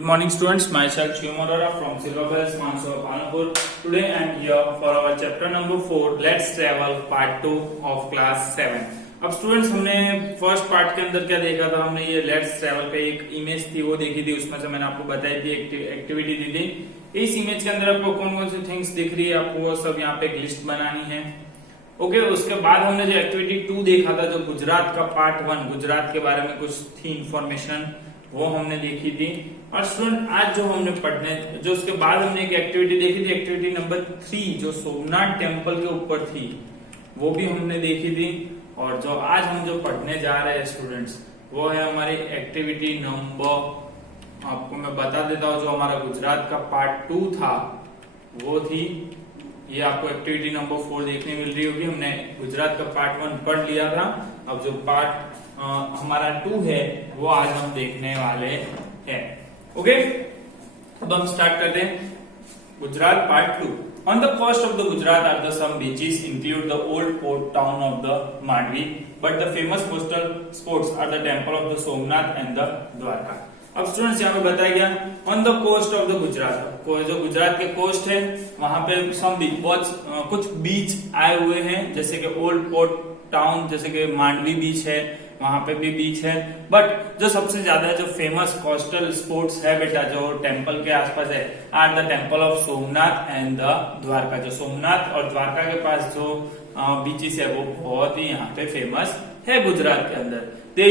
Good morning students, myself Shiv Arora from Silver Bells, Mansoor, Panapur. Today I am here for our chapter number 4, Let's Travel part 2 of class 7. अब students हमने first part के अंदर क्या देखा था, हमने ये लेट्स ट्रैवल पे एक इमेज थी वो देखी थी, उसमें से मैंने आपको बताई थी एक्टिविटी दी थी। इस इमेज के अंदर आपको कौन कौन सी थिंग्स दिख रही है, आपको वो सब यहाँ पे एक लिस्ट बनानी है। ओके उसके बाद हमने जो एक्टिविटी 2 देखा था, जो गुजरात का पार्ट 1, गुजरात के बारे में कुछ थी इंफॉर्मेशन, वो हमने देखी थी। और स्टूडेंट आज जो हमने जो उसके बाद हमने एक एक्टिविटी देखी थी, एक्टिविटी नंबर 3 जो सोमनाथ टेम्पल के ऊपर थी, वो भी हमने देखी थी। और जो आज हम जो पढ़ने जा रहे हैं स्टूडेंट्स, वो है हमारी एक्टिविटी नंबर, आपको मैं बता देता हूँ, जो हमारा गुजरात का पार्ट 2 था वो थी, ये आपको एक्टिविटी नंबर 4 देखने मिल रही होगी। हमने गुजरात का पार्ट 1 पढ़ लिया था, अब जो पार्ट हमारा 2 है वो आज हम देखने वाले हैं। ओके अब हम स्टार्ट करते हैं Gujarat part 2। On the coast of the Gujarat are the some beaches include the old port town of the Mandvi, but the famous coastal sports are the temple of the Somnath and the Dwarka. अब students यहाँ पे बताया गया on the coast of the Gujarat, जो गुजरात के coast है वहां पे सम बीच, बहुत कुछ बीच आए हुए हैं, जैसे कि ओल्ड पोर्ट टाउन, जैसे कि मांडवी बीच है, वहां पे भी बीच है। बट जो सबसे ज्यादा जो फेमस कोस्टल स्पोर्ट्स है बेटा, जो टेम्पल के आसपास है, are the temple of Somnath and the Dwarka. जो सोमनाथ और द्वारका के पास जो बीचेस है वो बहुत ही यहाँ पे फेमस है गुजरात के अंदर। The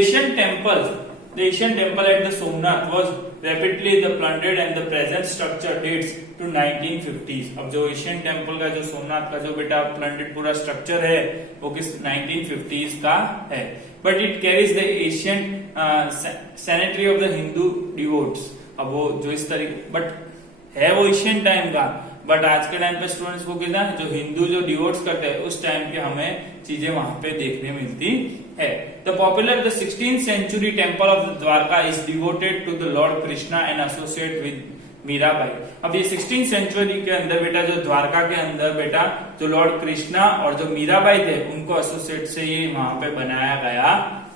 Asian temple at the Somnath was rapidly plundered and the present structure dates to 1950s। अब जो एशियन टेम्पल का जो सोमनाथ का जो बेटा प्लंडेड पूरा स्ट्रक्चर है वो किस 1950s का है। But it carries the Asian sanitary of the Hindu devotees. अब वो जो इस तरीके बट है वो एशियन टाइम का, बट आज के टाइम पे स्टूडेंट्स को कितना जो हिंदू जो डिवोट्स करते हैं उस टाइम के हमें चीजें वहां पे देखने मिलती है। The popular the 16th century temple of Dwarka is devoted to the Lord Krishna and associate with Mirabai. अब ये 16th century के अंदर बेटा जो द्वारका के अंदर बेटा जो लॉर्ड कृष्णा और जो मीराबाई थे उनको एसोसिएट से ये वहां पे बनाया गया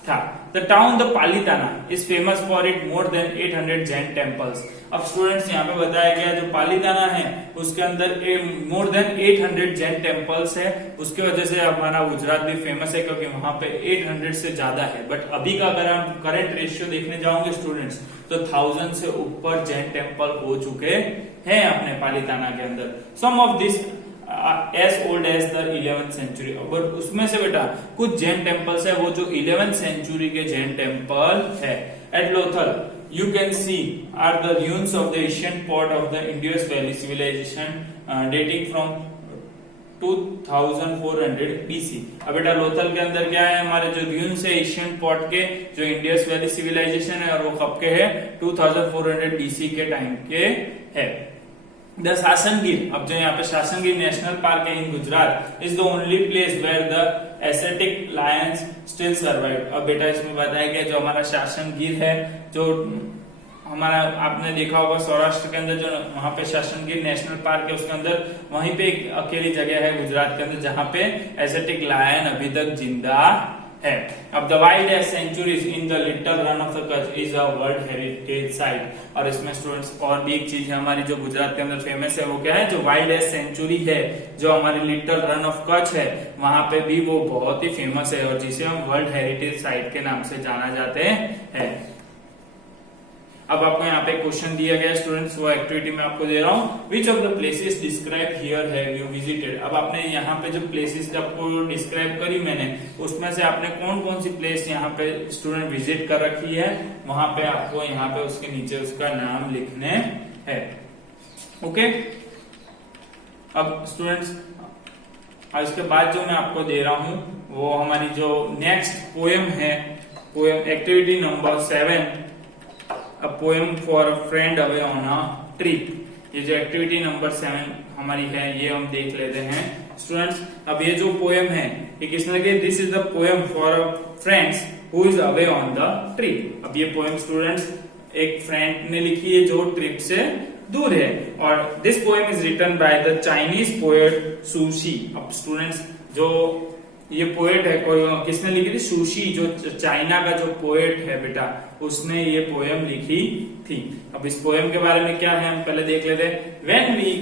था। The town the Palitana is famous for it more than 800 Jain temples। अब स्टूडेंट्स यहाँ पे बताया गया जो पालीताना है उसके अंदर मोर देन 800 जैन टेम्पल्स है, उसकी वजह से हमारा गुजरात भी फेमस है क्योंकि वहां पे 800 से ज्यादा है। बट अभी का अगर हम करंट रेशियो देखने जाओगे स्टूडेंट्स तो 1000 से ऊपर जैन टेम्पल हो चुके हैं अपने पालीताना के अंदर। Some of this as old as the 11th century। और उसमें से बेटा कुछ जैन टेम्पल्स है वो जो 11th century के जैन टेम्पल है। At Lothal you can see are the ruins of the ancient port of the Indus Valley civilization dating from 2400 BC। अब बेटा लोथल के अंदर क्या है, हमारे जो ruins है एशियन पोर्ट के, जो इंडस वैली सिविलाइजेशन है, और वो कब के है 2400 BC के टाइम के है। द शासनगिर, अब जो यहाँ पे शासनगिर नेशनल पार्क है इन Gujarat, is the only place where the aesthetic Lions still survive. अब बेटा इसमें बताया गया जो हमारा शासनगिर है, जो हमारा आपने देखा होगा सौराष्ट्र के अंदर जो वहां पे शासनगिर नेशनल पार्क है, उसके अंदर वहीं पे एक अकेली जगह है गुजरात के अंदर जहां पे एस्थेटिक लायन अभी तक जिंदा है। अब the wild centuries in the little Rann of the Kutch is a world heritage site. और इसमें स्टूडेंट्स और भी एक चीज है हमारी जो गुजरात के अंदर फेमस है, वो क्या है, जो वाइल्ड सेंचुरी है जो हमारी लिटिल रन ऑफ कच्छ है, वहां पे भी वो बहुत ही फेमस है और जिसे हम वर्ल्ड हेरिटेज साइट के नाम से जाना जाते हैं। अब आपको यहाँ पे क्वेश्चन दिया गया स्टूडेंट्स, वो एक्टिविटी में आपको दे रहा हूँ। Which of the places describe here have you visited. अब आपने यहाँ पे जो प्लेसेस आपको डिस्क्राइब करी मैंने, उसमें से आपने कौन कौन सी प्लेस यहाँ पे स्टूडेंट विजिट कर रखी है, वहां पे आपको यहाँ पे उसके नीचे उसका नाम लिखने हैं। ओके अब स्टूडेंट्स इसके बाद जो मैं आपको दे रहा हूँ वो हमारी जो नेक्स्ट पोएम है, poem activity number 7, A poem for a friend away on a trip। ये जो एक्टिविटी नंबर 7 हमारी है ये हम देख लेते हैं स्टूडेंट्स। अब ये जो पोएम है ये किसने लिखी, this is the poem for a friends who is away on the trip. अब ये पोएम स्टूडेंट्स एक फ्रेंड ने लिखी है जो ट्रिप से दूर है, और this poem is written by the Chinese poet Su Shi. अब स्टूडेंट्स जो ये पोएट है, कोई किसने लिखी थी? सुशी, जो चाइना का जो पोएट है बेटा, उसने ये पोएम लिखी थी। अब इस पोएम के बारे में क्या है हम पहले देख लेते हैं। When we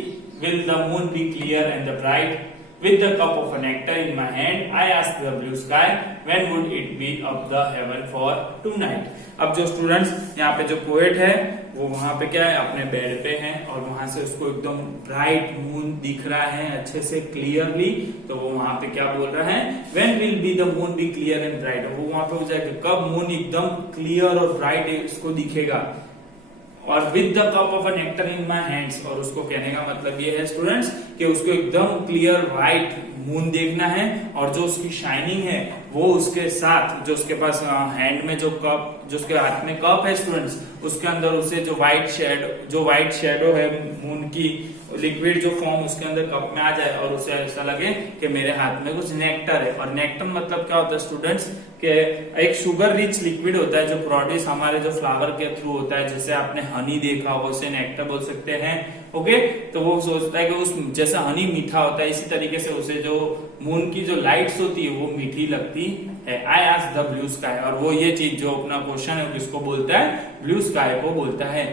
will the moon be clear and the bright with the cup of nectar in my hand, I asked the blue sky, when would it be up the heaven for tonight? अब जो students यहाँ पे जो poet है वो वहां पे क्या है, अपने बेड पे है और वहां से उसको एकदम ब्राइट मून दिख रहा है अच्छे से क्लियरली। तो वो वहां पे क्या बोल रहा है, when will be the moon be clear and bright? वो वहां पे हो जाएगा कब मून एकदम क्लियर और ब्राइट उसको दिखेगा। और with the cup of nectar in my hands, और उसको कहने का मतलब ये है स्टूडेंट्स कि उसको एकदम क्लियर व्हाइट मून देखना है और जो उसकी शाइनिंग है वो उसके साथ, जो उसके पास हैंड में जो कप, जो उसके हाथ में कप है स्टूडेंट्स, उसके अंदर उसे जो व्हाइट शेडो है मून की लिक्विड जो फॉर्म उसके अंदर कप में आ जाए और उसे ऐसा लगे कि मेरे हाथ में कुछ नेक्टर है। और नेक्टर मतलब क्या होता है स्टूडेंट्स, कि एक शुगर रिच लिक्विड होता है जो प्रोड्यूस हमारे जो फ्लावर के थ्रू होता है, जैसे आपने हनी देखा हो उसे नेक्टर बोल सकते हैं। ओके, तो वो सोचता है कि उस जैसा हनी मीठा होता है इसी तरीके से उसे जो मून की जो लाइट्स होती है वो मीठी लगती है। I asked the blue sky, और वो ये चीज जो अपना क्वेश्चन है किसको बोलता है, ब्लू स्काई को बोलता है।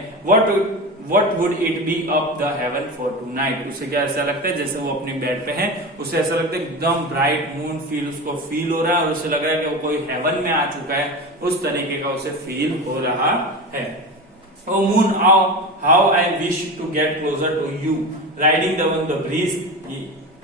What would it be up the heaven for tonight? उसे क्या ऐसा लगता है जैसे वो अपनी बेड पे है, उसे ऐसा लगता है एकदम ब्राइट मून उसको फील हो रहा है और उसे लग रहा है कि वो कोई हेवन में आ चुका है, उस तरीके का उसे फील हो रहा है। Oh moon, how I wish to get closer to you, riding down the breeze,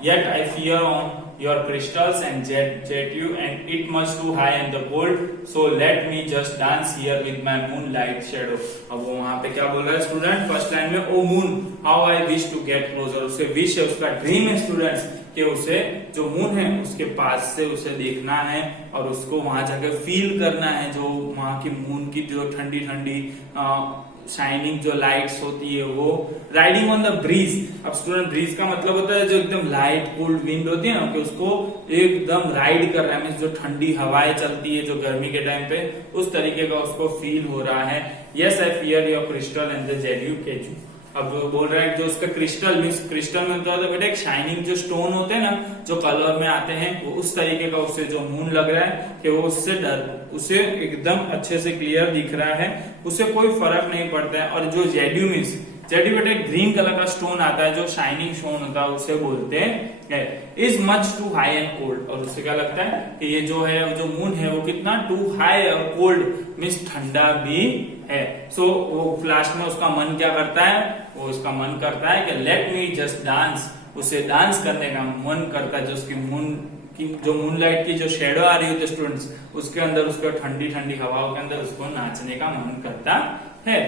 yet I fear on your crystals and jet you, and it much too high and the cold, so let me just dance here with my moonlight shadow। अब वो वहां पे क्या बोल रहा है student, first line में O moon how I wish to get closer, उसे विश है, उसका ड्रीम है स्टूडेंट्स कि उसे जो मून है उसके पास से उसे देखना है और उसको वहां जाकर फील करना है, जो वहां की मून की जो ठंडी ठंडी शाइनिंग जो लाइट्स होती है वो। राइडिंग ऑन द ब्रीज, अब स्टूडेंट ब्रीज का मतलब होता है जो एकदम लाइट कूल्ड विंड होती है ना, कि उसको एकदम राइड कर रहा है, मींस जो ठंडी हवाएं चलती है जो गर्मी के टाइम पे, उस तरीके का उसको फील हो रहा है। Yes I fear your crystal and the jade you केजू। अब वो बोल रहा है जो उसका क्रिस्टल, मीन्स क्रिस्टल में होता है बेटा एक शाइनिंग जो स्टोन होते हैं ना जो कलर में आते हैं, वो उस तरीके का उसे जो मून लग रहा है कि वो उसे एकदम अच्छे से क्लियर दिख रहा है, उसे कोई फर्क नहीं पड़ता है। और जो जेड्यू मीन्स जेडी बेटा एक ग्रीन कलर का स्टोन आता है जो शाइनिंग स्टोन होता है, उसे बोलते हैं is much too high and cold. और उससे क्या लगता है कि ये जो है जो मून है वो कितना टू हाई और कोल्ड मीन्स ठंडा भी है। सो वो लास्ट में उसका मन क्या करता है, वो उसका मन करता है कि लेट मी जस्ट डांस, उसे डांस करने का मन करता है। जो उसकी मून की जो मूनलाइट की जो शेडो आ रही होती है स्टूडेंट्स, उसके अंदर उसको ठंडी ठंडी हवाओं के अंदर उसको नाचने का मन करता है।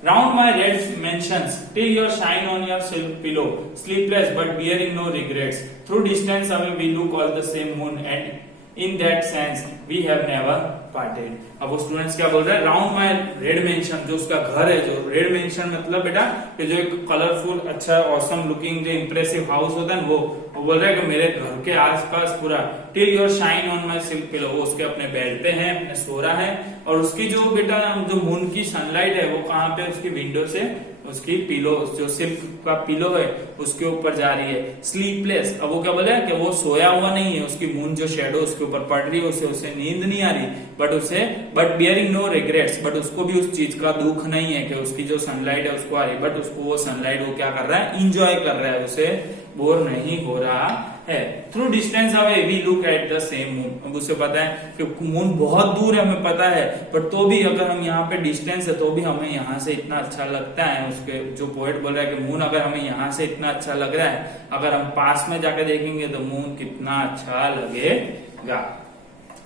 Round my red mansions, till your shine on your silk pillow, sleepless but bearing no regrets. Through distance away we look all the same moon, and in that sense we have never parted. अब वो students क्या बोल रहे हैं, round my red mention, जो उसका घर है, जो रेड मेंशन मतलब बेटा कि जो एक कलरफुल अच्छा ऑसम लुकिंग जो इंप्रेसिव हाउस होता है वो बोल रहा है कि मेरे घर के आसपास पूरा till your shine on my silk pillow, वो उसके अपने बेड पे है, अपने सो रहा है। और उसकी जो बेटा जो मून की सनलाइट है वो कहाँ पे, उसकी विंडो से उसकी पिलो जो सिल्क का पिलो है उसके ऊपर जा रही है। स्लीपलेस, अब वो क्या बोले कि वो सोया हुआ नहीं है, उसकी मून जो शेडो उसके ऊपर पड़ रही है उसे नींद नहीं आ रही, but bearing no regrets, but उसको भी उस चीज का दुख नहीं है कि उसकी जो सनलाइट है उसको आ रही, बट उसको वो सनलाइट वो क्या कर रहा है, इंजॉय कर रहा है, उसे बोर नहीं हो रहा है। Through distance away we look at the same moon, अब उसे पता है कि मून बहुत दूर है, हमें पता है, बट तो भी अगर हम यहाँ पे डिस्टेंस है तो भी हमें यहाँ से इतना अच्छा लगता है। उसके जो पोएट बोल रहा है कि मून अगर हमें यहाँ से इतना अच्छा लग रहा है, अगर हम पास में जाकर देखेंगे तो मून कितना अच्छा लगेगा।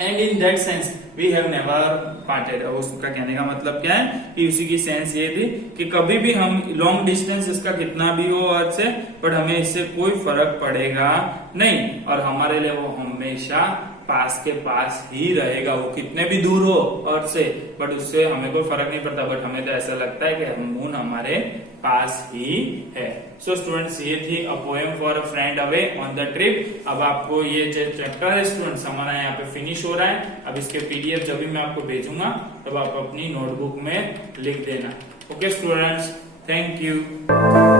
And in that sense we have never parted, उसका कहने का मतलब क्या है कि उसी की सेंस ये थी कि कभी भी हम लॉन्ग डिस्टेंस इसका कितना भी हो अर्थ से, बट हमें इससे कोई फर्क पड़ेगा नहीं, और हमारे लिए वो हमेशा पास के पास ही रहेगा, वो कितने भी दूर हो अर्थ से, बट उससे हमें कोई फर्क नहीं पड़ता, बट हमें तो ऐसा लगता है कि मून हमारे पास ही है। सो स्टूडेंट्स ये थी a poem for a friend away on the trip. अब आपको ये जो चैप्टर है स्टूडेंट्स हमारा यहाँ पे फिनिश हो रहा है। अब इसके पीडीएफ जब भी मैं आपको भेजूंगा तब आप अपनी नोटबुक में लिख देना। Okay students, thank you.